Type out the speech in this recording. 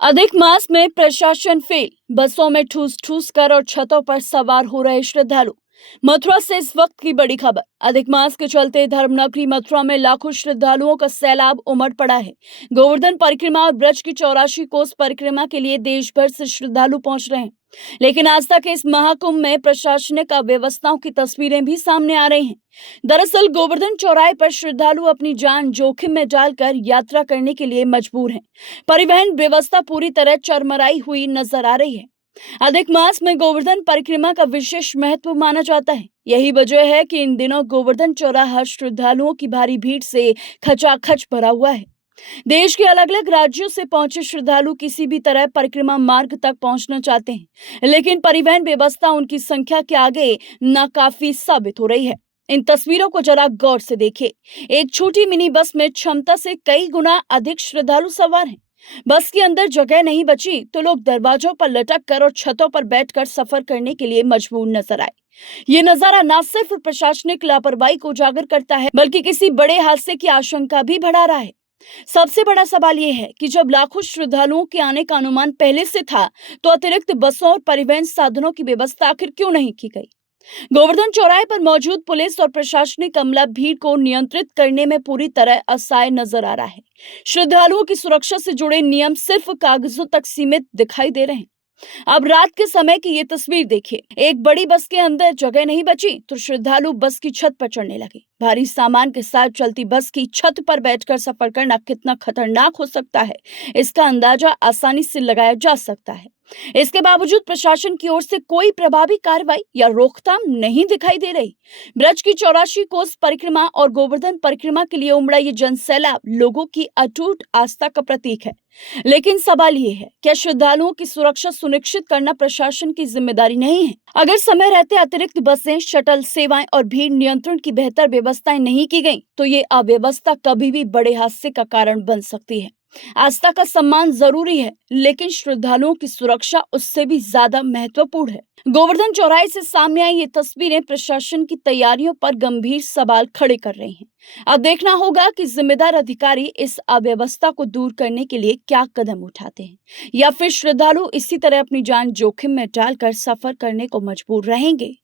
अधिक मास में प्रशासन फेल। बसों में ठूस ठूस कर और छतों पर सवार हो रहे श्रद्धालु। मथुरा से इस वक्त की बड़ी खबर। अधिक मास के चलते धर्मनगरी मथुरा में लाखों श्रद्धालुओं का सैलाब उमड़ पड़ा है। गोवर्धन परिक्रमा और ब्रज की 84 कोस परिक्रमा के लिए देश भर से श्रद्धालु पहुंच रहे हैं। लेकिन आस्था के इस महाकुंभ में प्रशासनिक अव्यवस्थाओं की तस्वीरें भी सामने आ रही हैं। दरअसल गोवर्धन चौराहे पर श्रद्धालु अपनी जान जोखिम में डालकर यात्रा करने के लिए मजबूर हैं। परिवहन व्यवस्था पूरी तरह चरमराई हुई नजर आ रही है। अधिक मास में गोवर्धन परिक्रमा का विशेष महत्व माना जाता है। यही वजह है कि इन दिनों गोवर्धन चौराहा श्रद्धालुओं की भारी भीड़ से खचाखच भरा हुआ है। देश के अलग अलग राज्यों से पहुंचे श्रद्धालु किसी भी तरह परिक्रमा मार्ग तक पहुंचना चाहते हैं, लेकिन परिवहन व्यवस्था उनकी संख्या के आगे नाकाफी साबित हो रही है। इन तस्वीरों को जरा गौर से देखिए। एक छोटी मिनी बस में क्षमता से कई गुना अधिक श्रद्धालु सवार हैं। बस के अंदर जगह नहीं बची तो लोग दरवाजों पर लटक कर और छतों पर बैठकर सफर करने के लिए मजबूर नजर आए। ये नजारा न सिर्फ प्रशासनिक लापरवाही को उजागर करता है, बल्कि किसी बड़े हादसे की आशंका भी बढ़ा रहा है। सबसे बड़ा सवाल यह है कि जब लाखों श्रद्धालुओं के आने का अनुमान पहले से था, तो अतिरिक्त बसों और परिवहन साधनों की व्यवस्था आखिर क्यों नहीं की गई? गोवर्धन चौराहे पर मौजूद पुलिस और प्रशासनिक अमला भीड़ को नियंत्रित करने में पूरी तरह असहाय नजर आ रहा है। श्रद्धालुओं की सुरक्षा से जुड़े नियम सिर्फ कागजों तक सीमित दिखाई दे रहे हैं। अब रात के समय की ये तस्वीर देखिए। एक बड़ी बस के अंदर जगह नहीं बची तो श्रद्धालु बस की छत पर चढ़ने लगे। भारी सामान के साथ चलती बस की छत पर बैठकर सफर करना कितना खतरनाक हो सकता है, इसका अंदाजा आसानी से लगाया जा सकता है। इसके बावजूद प्रशासन की ओर से कोई प्रभावी कार्रवाई या रोकथाम नहीं दिखाई दे रही। ब्रज की 84 कोस परिक्रमा और गोवर्धन परिक्रमा के लिए उमड़ा ये जनसैलाब लोगों की अटूट आस्था का प्रतीक है। लेकिन सवाल ये है, क्या श्रद्धालुओं की सुरक्षा सुनिश्चित करना प्रशासन की जिम्मेदारी नहीं है? अगर समय रहते अतिरिक्त बसें, शटल सेवाएं और भीड़ नियंत्रण की बेहतर व्यवस्थाएं नहीं की गई, तो ये अव्यवस्था कभी भी बड़े हादसे का कारण बन सकती है। आस्था का सम्मान जरूरी है, लेकिन श्रद्धालुओं की सुरक्षा उससे भी ज्यादा महत्वपूर्ण है। गोवर्धन चौराहे से सामने आई ये तस्वीरें प्रशासन की तैयारियों पर गंभीर सवाल खड़े कर रही हैं। अब देखना होगा कि जिम्मेदार अधिकारी इस अव्यवस्था को दूर करने के लिए क्या कदम उठाते हैं, या फिर श्रद्धालु इसी तरह अपनी जान जोखिम में डालकर सफर करने को मजबूर रहेंगे।